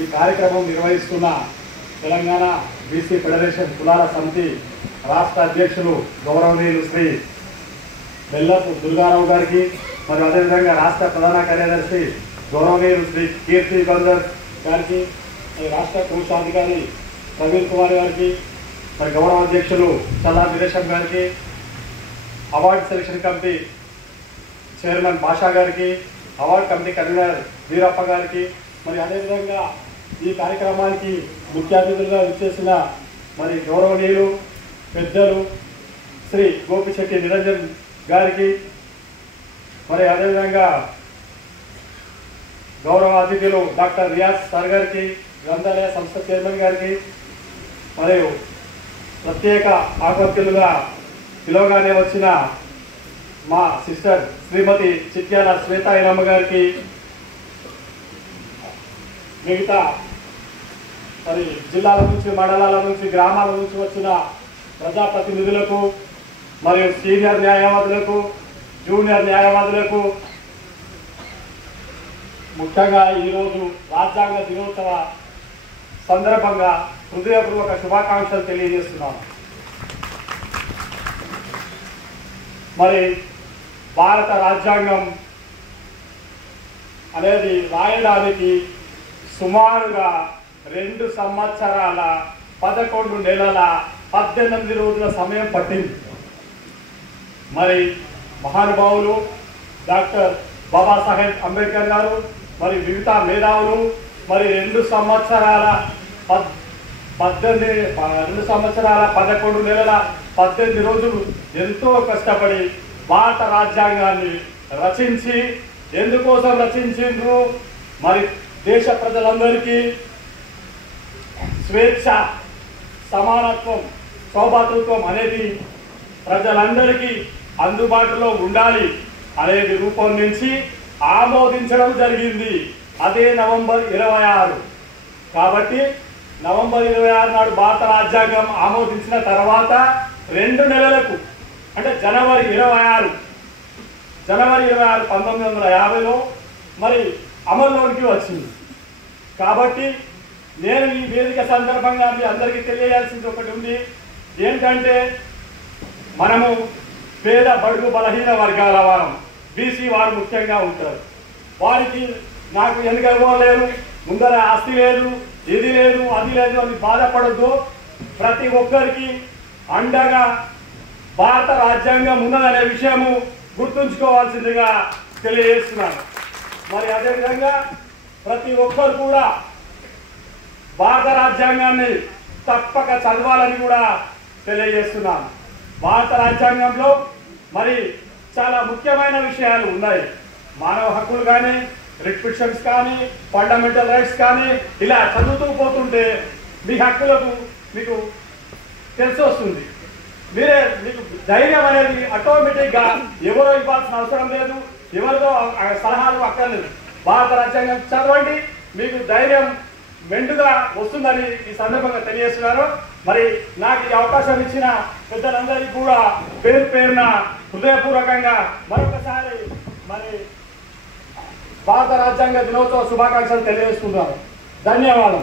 ఈ కార్యక్రమం నిర్వహిస్తున్న తెలంగాణ బీసీ ఫెడరేషన్ కులాల సమితి రాష్ట్ర అధ్యక్షులు గౌరవనీయులు శ్రీ బెల్లపు దుర్గారావు గారికి మరియు అదేవిధంగా రాష్ట్ర ప్రధాన కార్యదర్శి గౌరవనీయులు శ్రీ కీర్తి బందర్ గారికి, రాష్ట్ర కోశాధికారి ప్రవీణ్ కుమార్ గారికి, మరి గౌరవ అధ్యక్షులు చల్లా వీరేశం గారికి, అవార్డు సెలక్షన్ కమిటీ చైర్మన్ భాషా గారికి, అవార్డు కమిటీ కన్వీనర్ వీరప్ప గారికి, మరి అదేవిధంగా ఈ కార్యక్రమానికి ముఖ్య అతిథులుగా విచ్చేసిన మరి గౌరవనీయులు పెద్దలు శ్రీ గోపిశెట్టి నిరంజన్ గారికి, మరి అదేవిధంగా గౌరవ అతిథులు డాక్టర్ రియాజ్ సార్ గారికి, గ్రంథాలయ సంస్థ చైర్మన్ గారికి, మరియు ప్రత్యేక ఆకర్షులుగా పిలవగానే వచ్చిన మా సిస్టర్ శ్రీమతి చిట్యాల శ్వేతాయనమ్మ గారికి, మిగతా మరి జిల్లాల నుంచి, మండలాల నుంచి, గ్రామాల నుంచి వచ్చిన ప్రజాప్రతినిధులకు, మరియు సీనియర్ న్యాయవాదులకు, జూనియర్ న్యాయవాదులకు, ముఖ్యంగా ఈరోజు రాజ్యాంగ దినోత్సవ సందర్భంగా హృదయపూర్వక శుభాకాంక్షలు తెలియజేస్తున్నాను. మరి భారత రాజ్యాంగం అనేది రాయడానికి సుమారుగా 2 సంవత్సరాల 11 నెలల 18 రోజుల సమయం పట్టింది. మరి మహానుభావులు డాక్టర్ బాబాసాహెబ్ అంబేద్కర్ గారు, మరి మిగతా మేధావులు మరి 2 సంవత్సరాల 11 నెలల 18 రోజులు ఎంతో కష్టపడి భారత రాజ్యాంగాన్ని రచించి, ఎందుకోసం రచించిండ్రు, మరి దేశ ప్రజలందరికీ స్వేచ్ఛ, సమానత్వం, సౌభాతృత్వం అనేది ప్రజలందరికీ అందుబాటులో ఉండాలి అనేది రూపొందించి ఆమోదించడం జరిగింది. అదే నవంబర్ 26. కాబట్టి నవంబర్ 26 నాడు భారత రాజ్యాంగం ఆమోదించిన తర్వాత 2 నెలలకు, అంటే జనవరి 26 1950లో మరి అమల్లోనికి వచ్చింది. కాబట్టి నేను ఈ వేదిక సందర్భంగా మీ అందరికీ తెలియజేయాల్సింది ఒకటి ఉంది. ఏంటంటే మనము పేద బడుగు బలహీన వర్గాల వారం, బీసీ వారు ముఖ్యంగా ఉంటారు. వారికి నాకు ఎన్నికలు లేదు, ముందర ఆస్తి లేదు, ఇది లేదు, అది లేదు అని బాధపడద్దు. ప్రతి ఒక్కరికి అండగా భారత రాజ్యాంగం ఉన్నదనే విషయము గుర్తుంచుకోవాల్సిందిగా తెలియజేస్తున్నాను. మరి అదేవిధంగా ప్రతి ఒక్కరు కూడా భారత రాజ్యాంగాన్ని తప్పక చదవాలని కూడా తెలియజేస్తున్నాను. భారత రాజ్యాంగంలో మరి చాలా ముఖ్యమైన విషయాలు ఉన్నాయి. మానవ హక్కులు కానీ, రిట్ పిటిషన్స్ కానీ, ఫండమెంటల్ రైట్స్ కానీ, ఇలా చదువుతూ పోతుంటే మీ హక్కులకు మీకు తెలిసి వస్తుంది. మీకు ధైర్యం అనేది ఆటోమేటిక్గా ఎవరో ఇవ్వాల్సిన అవసరం లేదు, ఎవరితో సలహాలు అక్కర్లేదు. భారత రాజ్యాంగం చదవండి, మీకు ధైర్యం మెండుగా వస్తుందని ఈ సందర్భంగా తెలియజేస్తున్నారు. మరి నాకు ఈ అవకాశం ఇచ్చిన పెద్దలందరికీ కూడా పేరు పేరున హృదయపూర్వకంగా మరొకసారి మరి భారత రాజ్యాంగ దినోత్సవ శుభాకాంక్షలు తెలియజేస్తున్నారు. ధన్యవాదాలు.